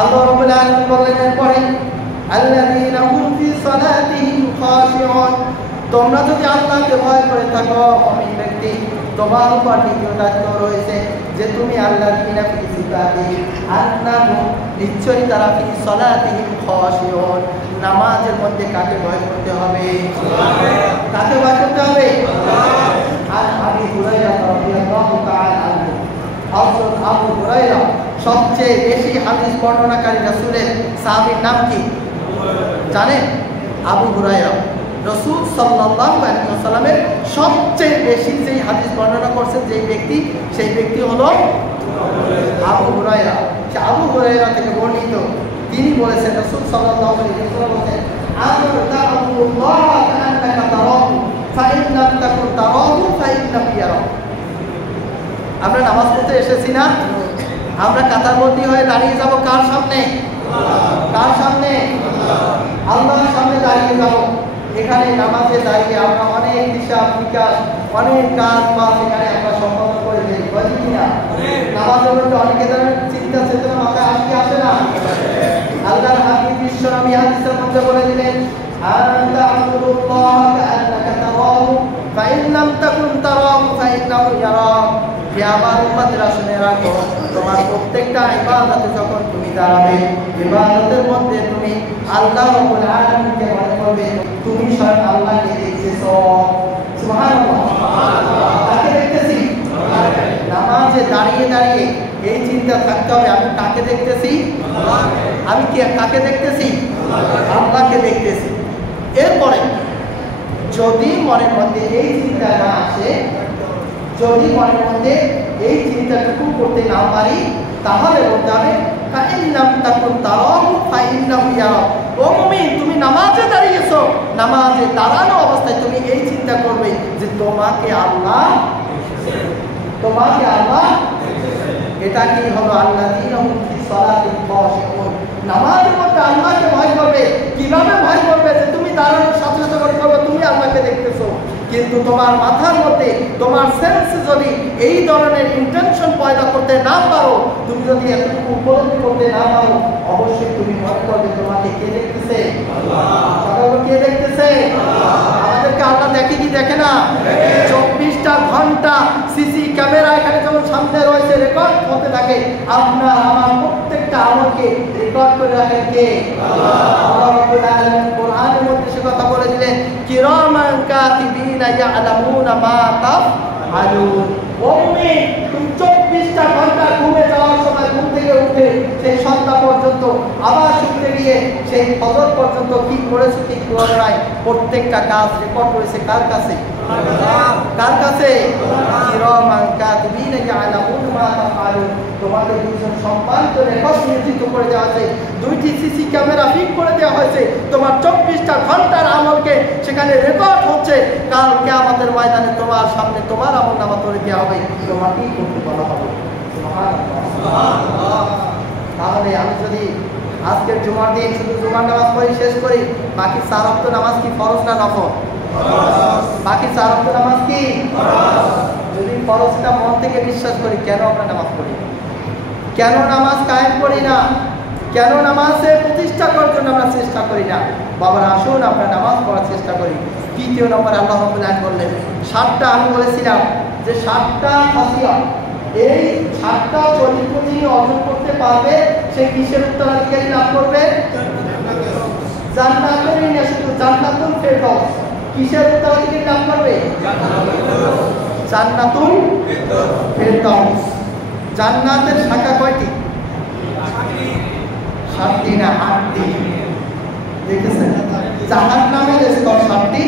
আল্লাহ রাব্বুল আলামিন বললেন এরপরে আল্লাযীনা হুম ফি সালাতিহিম খাশিউন, তোমরা যদি আল্লাহকে ভয় করে থাকো মুমিন ব্যক্তি, তোমার উপর দ্বিতীয় দায়িত্ব রয়েছে যে তুমি আল্লাযীনা ফি সিফাতিহিম আন্নাহুম, নিশ্চয়ই তারা ফি সালাতিহিম খাশিউন, নামাজের মধ্যে কাকে ভয় করতে হবে? কাকে ভয় করতে হবে? আর আবু হুরায়রা রাদিয়াল্লাহু তাআলা আনহু, হযরত আবু হুরায়রা সবচেয়ে বেশি হাদিস বর্ণনাকারী রাসূলের সাহাবীর নাম কি জানেন? আবু হুরায়রা। রাসূল সাল্লাল্লাহু আলাইহি ওয়াসাল্লামের সবচেয়ে বেশি যেই হাদিস বর্ণনা করছেন যেই ব্যক্তি, সেই ব্যক্তি হলো আবু হুরায়রা। সে আবু হুরায়রা থেকে বর্ণিত, তিনি বলেছেন রাসূল সাল্লাল্লাহু আলাইহি ওয়াসাল্লাম বলেন আনতা তা'বুদুল্লাহ কা'আন্নাকা তারাহু ফাইন লাম তাকুন তারাহু ফাইন্নাহু ইয়ারাক। আমরা নামাজ পড়তে এসেছি না, আমরা কাতারবন্দি হয়ে দাঁড়িয়ে যাব কার সামনে? কার সামনে? আল্লাহর সামনে দাঁড়িয়ে যাব। এখানে নামাজে দাঁড়িয়ে আমরা অনেক হিসাব বিকাশ, অনেক কাজ বাজ এখানে আমরা সম্পাদন করে দিই, বলি কিনা? নামাজের মধ্যে অনেকে ধরনের চিন্তা চেতনা মাথায় আসে না? আল্লাহর হাবিব বিশ্বনবী হাদিসের মধ্যে বলে দিলেন আনতা আবুদুল্লাহ কা'আন্নাকা তারাহু ফাইন লাম তাকুন তারাহু ফাইন্নাহু ইয়ারাক। হে আমার উম্মতরা শুনে রাখো, তোমার প্রত্যেকটা ইবাদতে যখন তুমি দাঁড়াবে, ইবাদতের মধ্যে তুমি আল্লাহ রাব্বুল আলামিনকে মনে করবে, তুমি স্বয়ং আল্লাহকে দেখতেছো। সুবহানাল্লাহ, কাকে দেখতেছি? নামাজে দাঁড়িয়ে দাঁড়িয়ে এই চিন্তা থাকতে হবে, আমি কাকে দেখতেছি? আমি কাকে দেখতেছি? আল্লাহকে দেখতেছি। এরপরে যদি মনের মধ্যে এই চিন্তা না আসে, যদি মনের মধ্যে এই চিন্তাটুকু করতে না পারি, তাহলে বলতে হবে ফাইন্নাম তাকুন তারাহু ফাইন্নাহু ইয়ারাক। ও মুমিন, তুমি নামাজে দাঁড়িয়েছো, নামাজে দাঁড়ানো অবস্থায় তুমি এই চিন্তা করবে যে তোমাকে আল্লাহ এটা কি হলো? আল্লাযীনা হুম ফি সালাতিহিম খাশিউন, নামাজের মধ্যে আল্লাহকে ভয় করবে। কিভাবে ভয় করবে? যে তুমি দাঁড়ানোর সাথে সাথে মনে করবে তুমি আল্লাহকে দেখতেছো, কিন্তু তোমার মাথার মধ্যে তোমার সেন্স যদি এই ধরনের ইন্টেনশন পয়দা করতে না পারো, তুমি যদি এতটুকু উপলব্ধি করতে না পারো, অবশ্যই তুমি মনে করবে তোমাকে কে দেখতেছে? আল্লাহ। কে দেখতেছে? আমাদেরকে আল্লাহ দেখে কি দেখে না? 24টা ঘন্টা সিসি ক্যামেরা এখানে যখন সামনে রয়েছে, রেকর্ড হতে থাকে। আপনার আমার প্রত্যেকটা আমলকে রেকর্ড করে রাখেন কে? আল্লাহ রাব্বুল আলামিন কোরআনের মধ্যে সে কথা বলে দিলেন কিরামান কাতিবিনা ইয়ালামুনা মা তাফআলুন। ও মুমিন, তুমি 24টা ঘন্টা ঘুমে যাওয়ার সময় ঘুম থেকে উঠে সেই সন্ধ্যা পর্যন্ত, আবার শুতে গিয়ে সেই ফজর পর্যন্ত কি করেছো কি করো নাই, প্রত্যেকটা কাজ রেকর্ড করেছে কার কাছে? কার কাছে? কিরামান কাতিবিনা ইয়ালামুনা মা তাফআলুন। তোমাদের দুইজন সম্মানিত রেকর্ড নিয়োজিত করে দেওয়া হয়েছে, 2টি সিসি ক্যামেরা ফিট করে দেওয়া হয়েছে, তোমার 24টা ঘন্টার আমলকে সেখানে রেকর্ড হচ্ছে। কাল কিয়ামতের ময়দানে তোমার সামনে তোমার আমলনামা তুলে দেওয়া হবে, তোমাকেই করতে বলা হবে। সুবহানাল্লাহ। তাহলে আমি যদি আজকের জুমার দিন শুধু জুমার নামাজ পড়ি শেষ করি, বাকি 4 ওয়াক্ত নামাজ কি ফরজ না নফল? বাকি 4 ওয়াক্ত নামাজ কি ফরজ? যদি ফরজটা মন থেকে বিশ্বাস করি, কেন আমরা নামাজ পড়ি? কেন নামাজ কায়েম করি না? কেন নামাজে প্রতিষ্ঠা করার জন্য আমরা চেষ্টা করি না? বাবার আসুন আমরা নামাজ পড়ার চেষ্টা করি। তৃতীয় নম্বর আল্লাহ রাব্বুল আলামিন বললেন 7টা, আমি বলেছিলাম যে 7টা খাসিয়াত, এই 7টা চরিত্র যিনি অর্জন করতে পারবে সে কিসের উত্তরাধিকারী লাভ করবে? জান্নাতেরই না, শুধু জান্নাতুল ফেরদাউস। কিসের উত্তরাধিকারী লাভ করবে? জান্নাতুল ফেরদাউস। জান্নাতের শাখা কয়টি? 7টি না 8টি। দেখেছেন, জাহান্নামের স্তর 7টি,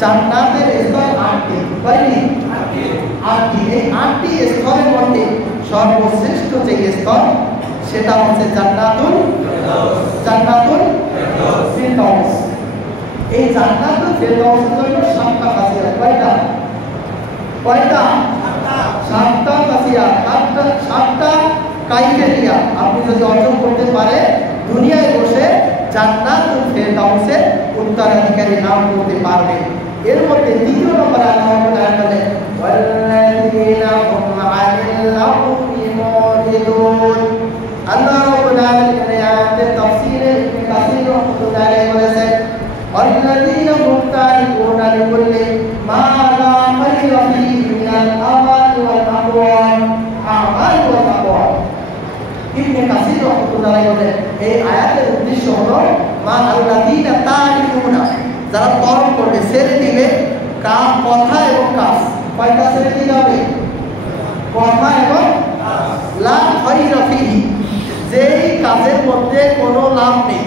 জান্নাতের স্তর 8টি। কয়টি? 8টি। এই 8টি স্তরের মধ্যে সর্বশ্রেষ্ঠ যে স্তর সেটা হচ্ছে জান্নাতুল ফেরদাউস। এই জান্নাতুল ফেরদাউসের জন্য 7টা খাসিয়াত। কয়টা? 7টা খাসিয়াত, 7টা ক্রাইটেরিয়া আপনি যদি অর্জন করতে পারে, দুনিয়ায় বসে জান্নাতুল ফেরদাউসের উত্তরাধিকারী নাম করতে পারবেন। এর মধ্যে 3 নম্বর আল্লাহ রাব্বুল আলামিন বলেন ওয়াল্লাযীনা হুম আনিল লাগwi মুরিদুন। আল্লাহ রাব্বুল আলামিন ইবনে কাসির রাহমাতুল্লাহ আলাইহি বলেন এই আয়াতের উদ্দেশ্য হলো মা আল্লাযীনা তারিকুনা, যারা তরক করবে, ছেড়ে দিবে কাম, কথা এবং কাজ। কয়টা ছেড়ে দিতে হবে? কথা এবং লা খায়রা ফিহি, যেই কাজের মধ্যে কোনো লাভ নেই,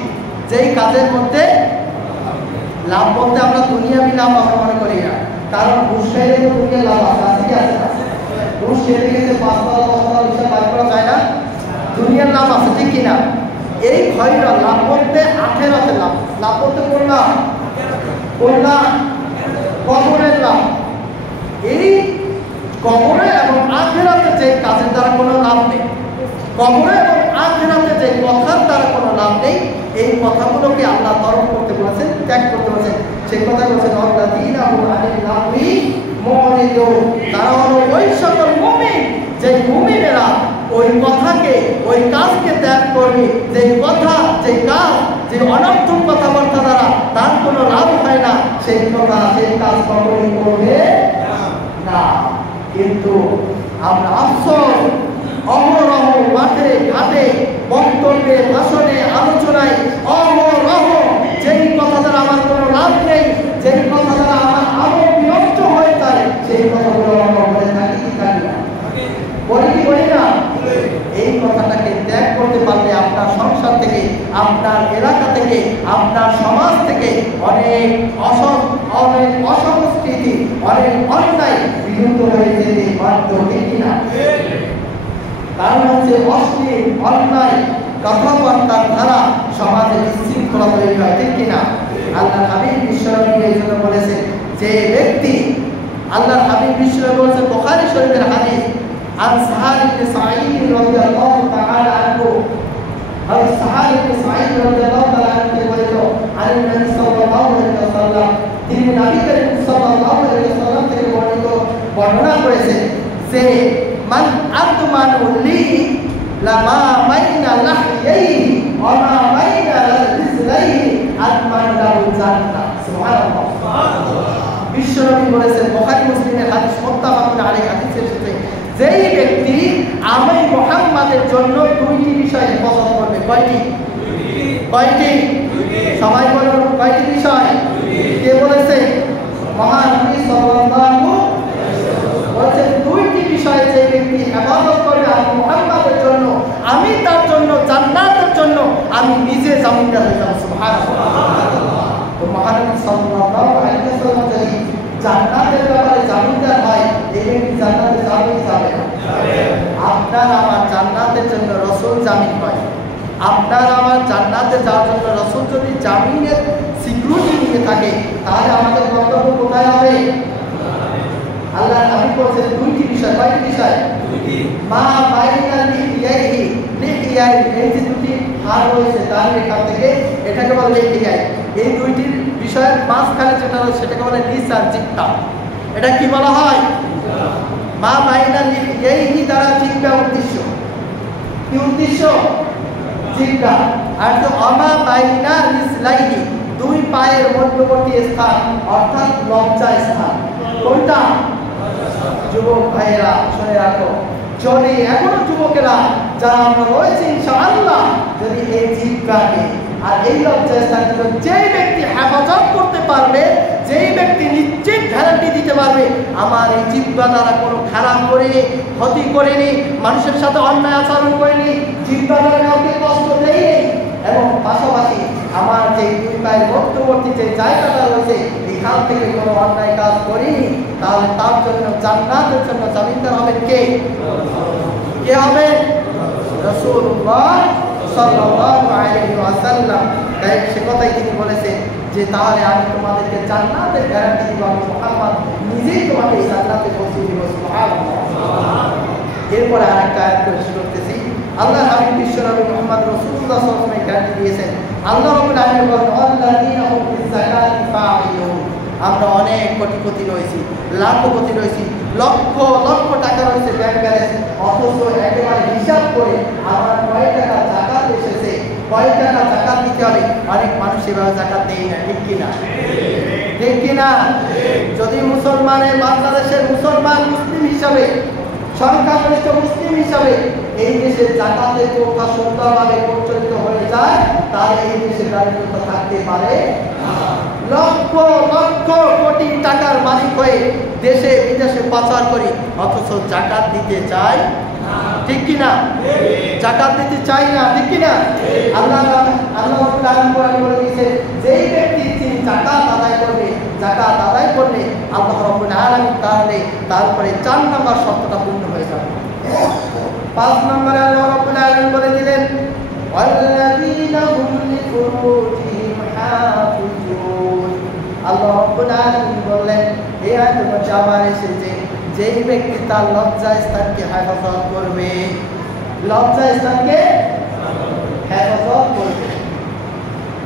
যেই কাজের মধ্যে লাভ বলতে আমরা দুনিয়াবি লাভ আমরা মনে করি না, কারণ ঘুষ খাইলে তো দুনিয়ার লাভ আছে, আছে না? ঘুষ খেতে গেলে 5 টাকা 10 টাকা বাইর করা যায় না, দুনিয়ার লাভ আছে, ঠিক কিনা? এই খয়রা লাভ বলতে আখেরাতের লাভ। লাভ বলতে বললাম কবরের লাভ। এই কবরে এবং আখেরাতে যে কাজের দ্বারা কোনো লাভ নেই, কবরে এবং আখেরাতে যে কথার দ্বারা কোনো লাভ নেই, এই কথাগুলোকে আল্লাহ তরক করতে বলেছেন, ত্যাগ করতে বলেছেন। সেই কথা বলেছেন আল্লাযীনা হুম আনিল লাগবি মুরিদুন, তারা হলো ওই সকল মুমিন যে মুমিনেরা ওই কথাকে, ওই কাজকে ত্যাগ করবে, যে কথা, যে কাজ, যে অনর্থক কথাবার্তা দ্বারা তার কোনো লাভ হয় না, সেই কথা, সেই কাজ কখনোই করবে না। কিন্তু আমরা আফসোস, অহরহ মাঠে ঘাটে বক্তব্যে, ভাষণে, আলোচনায় অহরহ যেই কথা দ্বারা আমার কোনো লাভ নেই, যেই কথা দ্বারা আমার আমল বিনষ্ট হয়ে যায়, সেই কথাগুলো আমরা বলে থাকি কি থাকি না? বলি না? এই কথাটাকে ত্যাগ করতে পারলে আপনার সংসার থেকে, আপনার এলাকা থেকে, আপনার সমাজ থেকে অনেক অসংস্কৃতি, অনেক অন্যায় বিলুপ্ত হয়ে যেতে বাধ্য, ঠিক কিনা? কারণ হচ্ছে অশ্লীল অন্যায় কথাবার্তার দ্বারা সমাজে বিশৃঙ্খলা তৈরি হয়, ঠিক কিনা? আল্লাহ হাবিব বিশ্বনবী এই জন্য বলেছেন যে ব্যক্তি, আল্লাহ হাবিব বিশ্বনবী বলেছেন বুখারী শরীফের হাদিস, عن سهل بن سعيد رضي الله تعالى عنه، أو سهل بن سعيد رضي الله تعالى عنه বলেছেন عن النبي صلى الله عليه وسلم, তিনি নবী করিম সাল্লাল্লাহু আলাইহি ওয়াসাল্লাম থেকে বর্ণনা করেছেন যে মান আতমানু লি লামা বাইনা লাহইহি ওয়া মা বাইনা রিজলাইহি আতমান লাহু জান্নাহ। সুবহানাল্লাহ, সুবহানাল্লাহ। বিশ্বনবী বলেছেন, বুখারী মুসলিমের হাদিস, মুত্তাফাকুন আলাইহি হাদিসের সাথে, যেই ব্যক্তি আমি মুহাম্মাদের জন্য দুইটি বিষয় হেফাজত করবে। কয়টি? সবাই বলুন, কয়টি বিষয়? কে বলেছে? মহানবী সাল্লাল্লাহু বলেছেন দুইটি বিষয় যে ব্যক্তি হেফাজত করবে আমি মুহাম্মাদের জন্য, আমি তার জন্য জান্নাতের জন্য আমি নিজে জামিনদার হয়ে যাব। সুবহানাল্লাহ। তো মহানবী সাল্লাল্লাহু আলাইহি ওয়াসাল্লাম যদি জান্নাতের ব্যাপারে জামিনদার হয়, এই ব্যক্তি জান্নাতে যাবে যাবে না? আপনার আমার জান্নাতের জন্য রাসূল জামিন হয়। আপনার আমার জান্নাতে যাওয়ার জন্য রাসূল যদি জামিনের সিকিউরিটি নিয়ে থাকে, তাহলে আমাদের কর্তব্য কোথায় হবে? আল্লাহ নবী বলেছেন দুইটি বিষয়। কয়টি বিষয়? মা বাইনা লিহিয়াইহি, লিহিয়াই এই যে দুটি হাড় রয়েছে তার এখান থেকে এটাকে বলে লিহিয়াই। এই দুইটির বিষয়ের মাঝখানে যেটা রয়েছে সেটাকে বলে লিসান, জিহ্বা। এটা কি বলা হয়? মা বাইনা লিহিয়াইহি দ্বারা জিহ্বা উদ্দেশ্য। কি উদ্দেশ্য? জিহ্বা। আর তো আমা বাইনা রিজলাইহি, দুই পায়ের মধ্যবর্তী স্থান, অর্থাৎ লজ্জা স্থান। কোনটা? যুবক ভাইয়েরা শুনে রাখো, যদি এখনো যুবকেরা যারা আমরা রয়েছে ইনশাআল্লাহ, যদি এই জিহ্বাকে আর এই লজ্জা স্থানকে যেই ব্যক্তি হেফাজত করতে পারবে, যেই ব্যক্তি নিশ্চিত গ্যারান্টি দিতে পারবে আমার এই জিহ্বা দ্বারা কোনো খারাপ করিনি, ক্ষতি করিনি, মানুষের সাথে অন্যায় আচরণ করিনি, জিহ্বা দ্বারা কাউকে কষ্ট দেয়নি, এবং পাশাপাশি আমার যে দুই পায়ের মধ্যবর্তী যে জায়গাটা রয়েছে এখান থেকে কোনো অন্যায় কাজ করিনি, তাহলে তার জন্য জান্নাতের জন্য জামিনদার হবেন কে? কে হবে? রাসূলুল্লাহ সাল্লাল্লাহু আলাইহি ওয়াসাল্লাম। তাই সে কথাই তিনি বলেছেন যে তাহলে আমি তোমাদেরকে জান্নাতের গ্যারান্টি দিব, আমি মুহাম্মদ নিজেই তোমাকে এই জান্নাতে পৌঁছে দিব। সুবহানাল্লাহ। এরপরে আরেকটা আয়াত পেশ করতেছি। আল্লাহ হাবিব বিশ্বনবী মুহাম্মদ রাসূলুল্লাহ সাল্লাল্লাহু আলাইহি ওয়াসাল্লাম গ্যারান্টি দিয়েছেন। আল্লাহ রাব্বুল আলামিন বলেন আল্লাযীনা হুম বিযাকাতি ফাঈলুন, আমরা অনেক কোটিপতি রয়েছি, লাখপতি রয়েছি, লক্ষ লক্ষ টাকা রয়েছে ব্যাংক ব্যালেন্স, অথচ একেবারে হিসাব করে আমার কয় টাকা যাকাত এসেছে, কয় টাকা যাকাত দিতে হবে, অনেক মানুষ এভাবে যাকাত দেয় না, ঠিক কিনা? ঠিক কিনা? যদি মুসলমানের, বাংলাদেশের মুসলমান মুসলিম হিসাবে সংখ্যাগরিষ্ঠ মুসলিম হিসাবে এই দেশে জাকাতের প্রথা সুন্দরভাবে প্রচলিত হয়ে যায়, তাহলে এই দেশে দারিদ্রতা থাকতে পারে না। লক্ষ লক্ষ কোটি টাকার মালিক হয়ে দেশে বিদেশে পাচার করি, অথচ জাকাত দিতে চাই ঠিক কিনা? জাকাত দিতে চাই না, ঠিক কিনা? আল্লাহ বলে দিয়েছে, যেই ব্যক্তি তিনি জাকাত আদায় করবে, জাকাত আদায় করলে আল্লাহ রাব্বুল আলামিন তারপরে 4 নম্বর শর্তটা পূর্ণ হয়ে যাবে। 5 নম্বরে আল্লাহ রাব্বুল আলামিন বলে দিলেন, ওয়াল্লাযীনা হুম লিফুরুজিহিম হাফিজুন। আল্লাহ রাব্বুল আলামিন বললেন, এই আয়াতের মধ্যে আবার এসেছে, যেই ব্যক্তি তার লজ্জা স্থানকে হেফাজত করবে, লজ্জা স্থানকে হেফাজত করবে।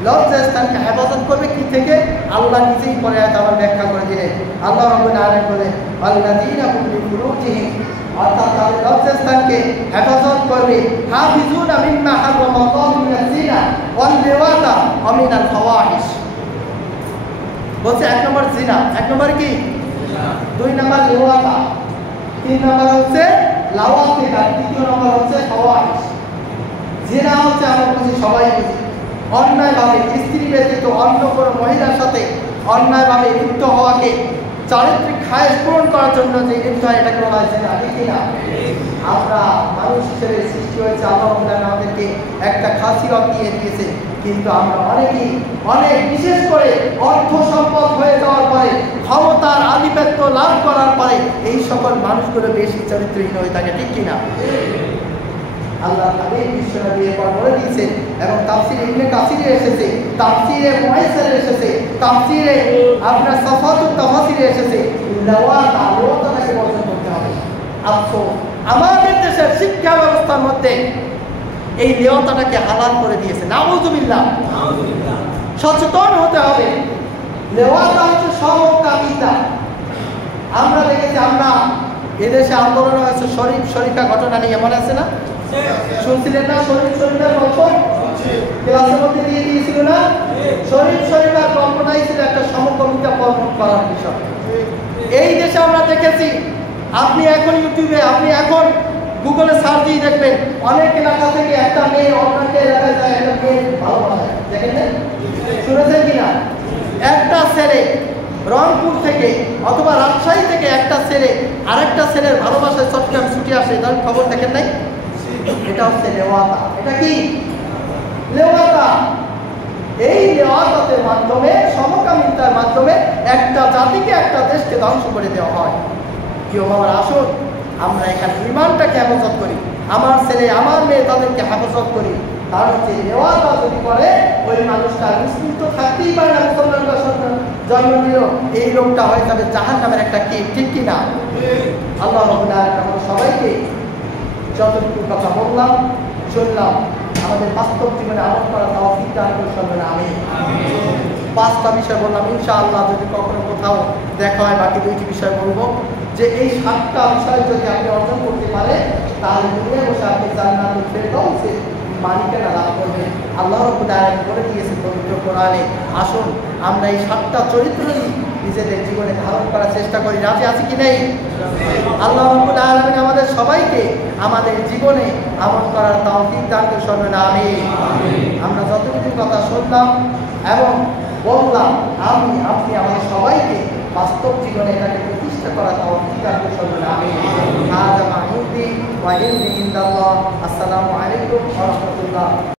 লজ্জা স্থানকে হেফাজত করবে কি থেকে? আল্লাহ নিজেই পরে আবার ব্যাখ্যা করে দিলেন। আল্লাহ রাব্বুল আলামিন বলেন, ওয়াল্লাযীনা হুম লিফুরুজিহিম, অর্থাৎ তাদের লজ্জা স্থানকে হেফাজত করবে, হাফিজুনা মিম্মা হারামাল্লাহু মিনাজ জিনা ওয়াল লিওয়াতা ওয়া মিনাল ফাওয়াহিশ। বলছে 1 নম্বর জিনা, 1 নম্বর কি? 2 নম্বর লিওয়াতা, 3 নম্বর হচ্ছে লাওয়াতিকা, 3 নম্বর হচ্ছে ফাওয়াহিশ। জিনা হচ্ছে আমরা বুঝি, সবাই বুঝি, অন্যায়ভাবে স্ত্রী ব্যতীত অন্য কোনো মহিলার সাথে অন্যায়ভাবে লিপ্ত হওয়াকে চারিত্রিক খায়েশ পূরণ করার জন্য যে লিপ্ত হয়, এটাকে বলা হয় জিনা, ঠিক কিনা? আমরা মানুষ হিসেবে সৃষ্টি হয়েছে, আল্লাহ আমাদেরকে একটা খাসিয়ত দিয়ে দিয়েছে, কিন্তু আমরা অনেক বিশেষ করে অর্থ সম্পদ হয়ে যাওয়ার পরে, ক্ষমতার আধিপত্য লাভ করার পরে এই সকল মানুষগুলো বেশি চরিত্রহীন হয়ে থাকে, ঠিক কিনা? আল্লাহ হাবিব বিশ্বনবী এরপর বলে দিয়েছেন, এবং তাফসীরে ইবনে কাসিরে এসেছে, তাফসীরে মুয়াইসারে এসেছে, তাফসীরে আপনার সাফাতুত তাফসীরে এসেছে, লাওয়াতাকে বর্জন করতে হবে। আফসোস, আমাদের দেশের শিক্ষা ব্যবস্থার মধ্যে এই লেওয়াতাটাকে হালাল করে দিয়েছে। নাউযুবিল্লাহ, সচেতন হতে হবে। লেওয়াতা হচ্ছে সমকামিতা। আমরা দেখেছি, আমরা এদেশে আন্দোলন হয়েছে শরীফ শরীফা ঘটনা নিয়ে, মনে আছে না? শুনছিলেন না? শরীফ শরীফার গল্প ক্লাসের মধ্যে দিয়ে দিয়েছিল না? শরীফ শরীফার গল্পটাই ছিল একটা সমকামিতা করার বিষয়। এই দেশে আমরা দেখেছি, আপনি এখন ইউটিউবে, আপনি এখন গুগলে সার্চ দিয়ে দেখবেন, অনেক এলাকা থেকে একটা মেয়ে অন্য এলাকায় যায়, একটা মেয়ে ভালোবাসে, দেখেন না? শুনেছেন কিনা? একটা ছেলে রংপুর থেকে অথবা রাজশাহী থেকে একটা ছেলে আরেকটা ছেলের ভালোবাসায় চট্টগ্রাম ছুটে আসে, তার খবর দেখেন নাই? এটা হচ্ছে লেওয়াতা। এটা কি? লেওয়াতা। এই লেওয়াতার মাধ্যমে, সমকামিতার মাধ্যমে একটা জাতিকে, একটা দেশকে ধ্বংস করে দেওয়া হয়। কেউ আমার আসুন, আমরা এখানে ইমানটাকে হেফাজত করি, আমার ছেলে আমার মেয়ে তাদেরকে হেফাজত করি। তার হচ্ছে লেওয়াতা যদি করে, ওই মানুষটা মুসলিম তো থাকতেই পারে না, মুসলমান জন্ম নিল, এই লোকটা হয়ে যাবে জাহান্নামের একটা কীট, ঠিক কিনা? আল্লাহ রাব্বুল আলামিন সবাইকে যতটুকু কথা বললাম, শুনলাম, আমাদের বাস্তব জীবনে আমল করা তৌফিক দান করুন, আমিন। 5টা বিষয় বললাম, ইনশাআল্লাহ যদি কখনো কোথাও দেখা হয় বাকি 2টি বিষয় বলবো, যে এই 7টা বিষয় যদি আপনি অর্জন করতে পারেন, তাহলে দুনিয়ায় বসে আপনি জান্নাতুল ফেরদাউসের মালিকানা লাভ করবেন। আল্লাহ রাব্বুল আলামিন বলে দিয়েছে পবিত্র কোরআনে। আসুন আমরা এই 7টা চরিত্র নিজেদের জীবনে ধারণ করার চেষ্টা করি। রাজি আছি কি নেই? আল্লাহ রাব্বুল আলামিন আমাদের সবাইকে আমাদের জীবনে আমল করার তৌফিক দান করুন, আমিন। আমরা যতটুকু কথা শুনলাম এবং বললাম, আপনি আমাদের সবাইকে বাস্তব জীবনে এটাকে প্রতিষ্ঠা করার তৌফিক দান করুন, আমিন। হাযা মা ইনদি ওয়া ইলমি ইনদাল্লাহ। আসসালামু আলাইকুম ওয়া রাহমাতুল্লাহ।